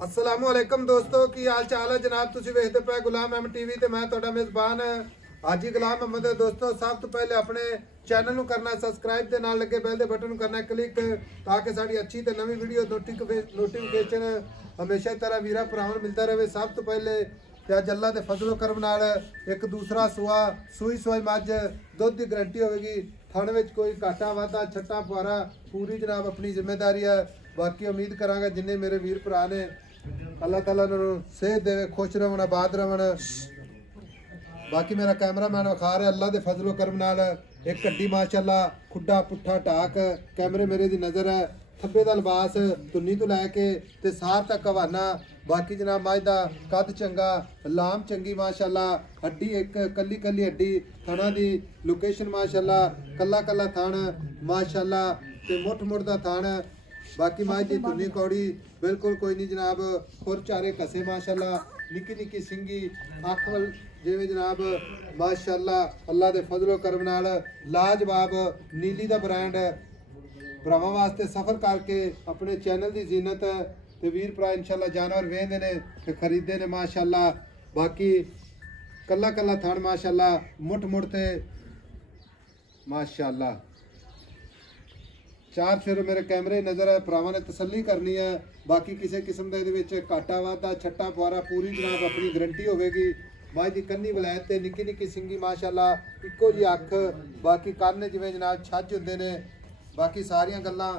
अस्सलामुअलैकुम दोस्तों की हाल चाल है जनाब। तुसी वेखदे पे गुलाम अहमद टीवी ते मैं तुहाडा मेज़बान हाजी गुलाम अहमद। दोस्तों सब तो पहले अपने चैनल ਨੂੰ करना सब्सक्राइब ਦੇ ਨਾਲ ਲੱਗੇ ਬੈਲ ਦੇ ਬਟਨ ਨੂੰ ਕਰਨਾ ਕਲਿੱਕ ਤਾਂ ਕਿ ਸਾਡੀ ਅੱਛੀ ਤੇ ਨਵੀਂ ਵੀਡੀਓ ਨੋਟੀਫਿਕੇਸ਼ਨ ਹਮੇਸ਼ਾ ਤਰ੍ਹਾਂ ਵੀਰਾਂ ਭਰਾਵਾਂ ਨੂੰ ਮਿਲਦਾ ਰਹੇ। ਸਭ ਤੋਂ ਪਹਿਲੇ ਤੇ ਅੱਜ ਅੱਲਾ ਦੇ ਫਜ਼ਲੋ ਕਰਮ ਨਾਲ ਇੱਕ ਦੂਸਰਾ ਸੂਈ ਸੋਈ ਮੱਝ ਦੁੱਧ ਦੀ ਗਾਰੰਟੀ ਹੋਵੇਗੀ। ਥਣ ਵਿੱਚ ਕੋਈ ਘਾਟਾ ਵਾਧਾ ਛੱਟਾ ਪੁਆਰਾ पूरी जनाब अपनी जिम्मेदारी है। बाकी उम्मीद करांगा जिन्ने मेरे वीर भरा ने अल्लाह ताला उन्होंने सेहत देवे, खुश रहन, आबाद रहन। बाकी मेरा कैमरामैन विखा रहा अल्लाह के फजलो करम नाल एक कड्डी माशाअल्लाह खुड्डा पुट्ठा टाक कैमरे मेरे दी नज़र है। थब्बे दा लिबास धुन्नी तो लैके ते सार तक हवाना। बाकी जनाब मझ दा कद चंगा, लाम चंगी माशाअल्लाह, हड्डी एक कली कली हड्डी, थणा दी लोकेशन माशाअल्लाह, कला कला थण माशाअल्लाह ते मुठ मुठ दा थण। बाकी मझ दी धुन्नी कौड़ी बिल्कुल कोई नहीं जनाब। खुर चारे कसे माशाअल्लाह, निक्की निक्की सिंगी अख वल जिवें जनाब माशाअल्लाह अल्लाह दे फजलो करम नाल लाजवाब नीली दा ब्रांड भरावां वास्ते सफ़र करके अपने चैनल की जीनत ते वीर भरा इंशाअल्लाह जानवर वेंदे ने ते खरीदे ने माशाअल्लाह। बाकी कला कला थण माशाअल्लाह, मुठ मुठ ते माशाअल्लाह चार फिर मेरे कैमरे नज़र है। भरावां ने तसल्ली करनी है। बाकी किसी किस्म का ये घाटा वाधा छट्टा पुआरा पूरी जनाब अपनी गारंटी होगी। मझ की कन्नी वलैत ते निक्की निक्की सिंगी माशाअल्लाह, इक्को जी अख, बाकी कन्न जिवें जनाब छज हुंदे ने। बाकी सारियां गल्लां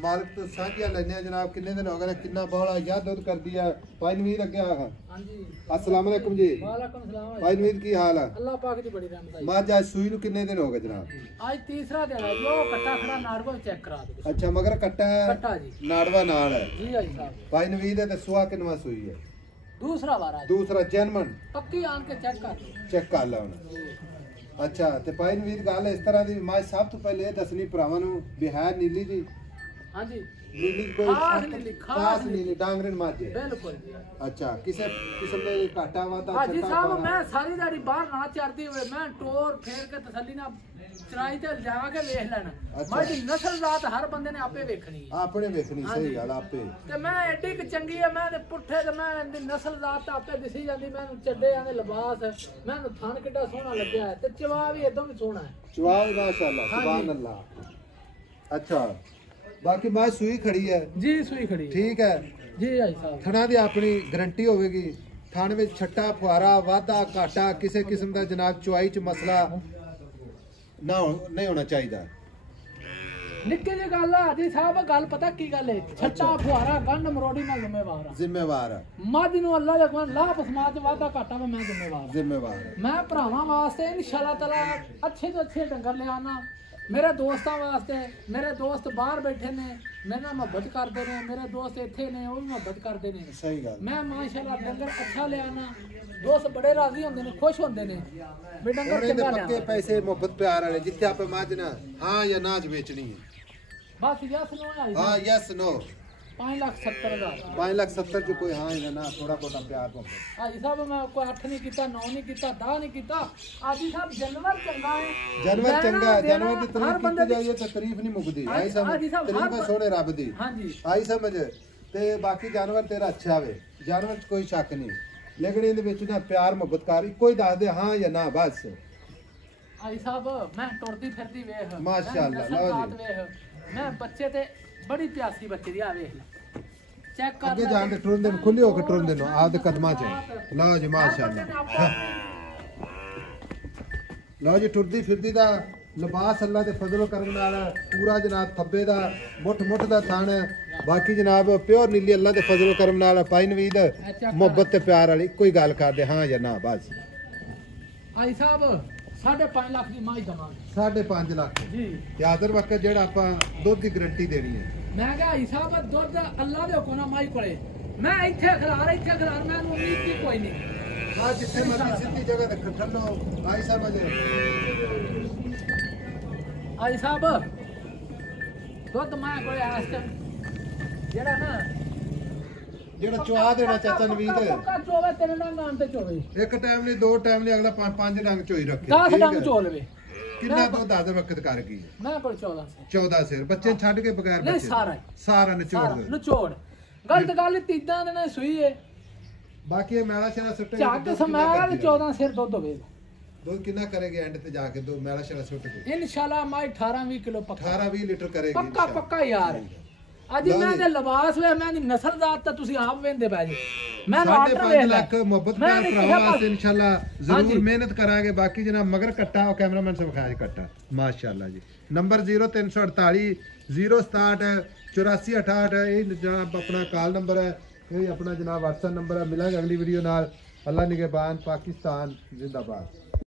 मालिक तो साझियां लैने जनाब। किन्ने दिन हो गए किन्ना बौला या दुध कर दिया भाई नवीद अगे आ। हां जी अस्सलाम वालेकुम जी। वालेकुम सलाम भाई नवीद की हाल है? अल्लाह पाक दी बड़ी रहमत है। मज आज सूई नु किन्ने दिन हो गए जनाब? आज तीसरा दिन है। जो कट्टा खड़ा नाड़वा चेक करा दो। अच्छा मगर कट्टा है कट्टा जी नाड़वा नाल है जी भाई साहब। भाई नवीद है ते सुआ किनवा सूई है? दूसरा वारा दूसरा जैनमन पक्की आन के चेक कर लो। अच्छा ते भाई नवीद गल इस तरह दी मैं सब तो पहले दसनी भरावां नूं बिहार नीली दी। हां जी नीली कोई खास नीली डांगरन माजे बिल्कुल। अच्छा किसे किस्म दे घाटा वादा हाजी साहब मैं सारी दाड़ी बाहर ना चढ़दी हुए मैं टोर फेर के तसल्ली ना चराई ते जाके देख लेना। मैं दी नस्ल जात हर बंदे ने आपे देखनी है, आपने देखनी सही गल आपे। ते मैं एडी क चंगी है मैं ते पुट्ठे ते मैं दी नस्ल जात आपे दिसी जांदी। मैं चड्डे आंदे लिबास मैं थान किड्डा सोहना लगया है ते चवा भी एकदम भी सोहना है। चवा माशाअल्लाह सुभान अल्लाह। अच्छा बाकी मैं सूई खड़ी है जी सूई खड़ी ठीक है जी भाई साहब। थणा दी अपनी गारंटी होगी। थान में छट्टा फुआरा वाधा घाटा किसी किस्म का जनाब चुआई च मसला ना नहीं होना चाहिए। निक्की जी गल है जी साहब। गल पता की गल है छट्टा फुआरा गंढ मरोड़ी मैं जिम्मेवार मझ नूं अल्लाह दे कोल लाभ समाज च वाधा घाटा मैं जिम्मेवार। मैं भरावां वास्ते इंशाअल्लाह ताला अच्छे तो अच्छे डंगर ले आना। मेरे दोस्तों वास्ते मेरे दोस्त बाहर बैठे ने मेरे नाल मोहब्बत करते ने, मेरे दोस्त इत्थे ने वो भी मोहब्बत करते ने। सही गल मैं माशाअल्लाह डंगर अच्छा ले आना। दोस्त बड़े राजी होंदे ने, खुश होंदे ने वे डंगर चंगा ले। पक्के पैसे मोहब्बत प्यार वाले जिथे आपे मझ ना हां या ना बेचनी है बस यस नो है। हां यस नो 5,70,000 5,70,000 जो कोई हां या ना थोड़ा बहुत प्यार को हाजी साहब। मैं कोई 8 नहीं कीता 9 नहीं कीता 10 नहीं कीता। हाजी साहब जानवर चंगा है, जानवर चंगा है। जानवर की तारीफ की जाए तो तारीफ नहीं मुकदी। हाजी साहब तारीफ सोने रब दी। हां जी आई समझ ते बाकी जानवर तेरा अच्छा वे जानवर च कोई शक नहीं। लेकिन इहदे विच ना प्यार मोहब्बत कर कोई दस दे हां या ना बस। हाजी साहब मैं टुरदी फिरदी वेख माशाअल्लाह लो जी मैं बच्चे ते बड़ी प्यासी बच्चे दी आ वेख चेक कर आगे जान दे टुरन दे खुले होके टुरन दे नो आप दे कदमां च लो जी माशाअल्लाह। लो जी टुरदी फिरदी दा लिबास अल्लाह दे फजलो करम नाल पूरा जनाब थब्बे दा मुठ मुठ दा थण। बाकी जनाब प्योर नीली अल्लाह दे फजलो करम नाल पाई नवीद मोहब्बत ते प्यार वाली कोई गल कर दे हां या ना बस। आई साहब 5.5 लाख की माई दवांगे 5.5 लाख जी यादर वक्त जेड़ा आपा दुध की गारंटी देनी है। मैं कहा भाई साहब दुध अल्लाह दे हुक्म नाल माई कोले मैं इत्थे खलार मैं उम्मीद की कोई नहीं। हां जिथे मर्जी सीधी जगह ते ठंडो आई साहब आई साहब दुध मैं कोले आज तक जेड़ा ना जेड़ा चुआ देना चाचा नवीद पक्का चोवे तेरे नाम ते चोवे एक टाइम नहीं दो टाइम नहीं अगला 5 डंग चोई रखे 10 डंग चो लवे। कितना दुध आदर वक्त कर गई मैं कोल 14 से 14 से बच्चे छड़ के बगैर बच्चे सारा निचोड़ ਗਲਤ ਗੱਲ ਤੀਦਾਂ ਦੇ ਨਾਲ ਸੂਈ ਹੈ ਬਾਕੀ ਇਹ ਮੈਲਾ ਸ਼ੈਲਾ ਸੁੱਟੇ ਝੱਗ ਸਮੈਗਾ ਤੇ 14 ਸਿਰ ਦੁੱਧ ਹੋਵੇਗਾ ਦੁੱਧ ਕਿੰਨਾ ਕਰੇਗੇ ਐਂਡ ਤੇ ਜਾ ਕੇ ਦੋ ਮੈਲਾ ਸ਼ੈਲਾ ਸੁੱਟ ਕੇ ਇਨਸ਼ਾਅੱਲਾ ਮਾਈ 18-20 ਕਿਲੋ ਪੱਕਾ 18-20 ਲੀਟਰ ਕਰੇਗੀ ਪੱਕਾ ਪੱਕਾ ਯਾਰ ਅੱਜ ਮੈਂ ਦੇ ਲਿਬਾਸ ਵੇ ਮੈਂ ਦੀ ਨਸਲ ਜ਼ਾਤ ਤਾਂ ਤੁਸੀਂ ਆਪ ਵੇਂਦੇ ਪੈ ਜੀ ਮੈਂ ਆਰਡਰ ਵੇਖ 5 ਲੱਖ ਮੁਹੱਬਤ ਪਿਆਰ ਭਰਾਵਾਂ ਵਾਸਤੇ ਇਨਸ਼ਾਅੱਲਾ ਜ਼ਰੂਰ ਮਿਹਨਤ ਕਰਾਂਗੇ ਬਾਕੀ ਜਨਾਬ ਮਗਰ ਕੱਟਾ ਉਹ ਕੈਮਰਾਮੈਨ ਸੇ ਵਿਖਾਇਆ ਕੱਟਾ ਮਾਸ਼ਾਅੱਲਾ ਜੀ ਨੰਬਰ 0348 067 8468 ਇਹ ਜਨਾਬ ਆਪਣਾ ਕਾਲ ਨੰਬਰ ਹੈ ਇਹ ਆਪਣਾ ਜਨਾਬ WhatsApp ਨੰਬਰ ਹੈ ਮਿਲਾਂਗੇ ਅਗਲੀ ਵੀਡੀਓ ਨਾਲ ਅੱਲਾ ਨਿਗਹਿਬਾਨ ਪਾਕਿस्तान जिंदाबाद।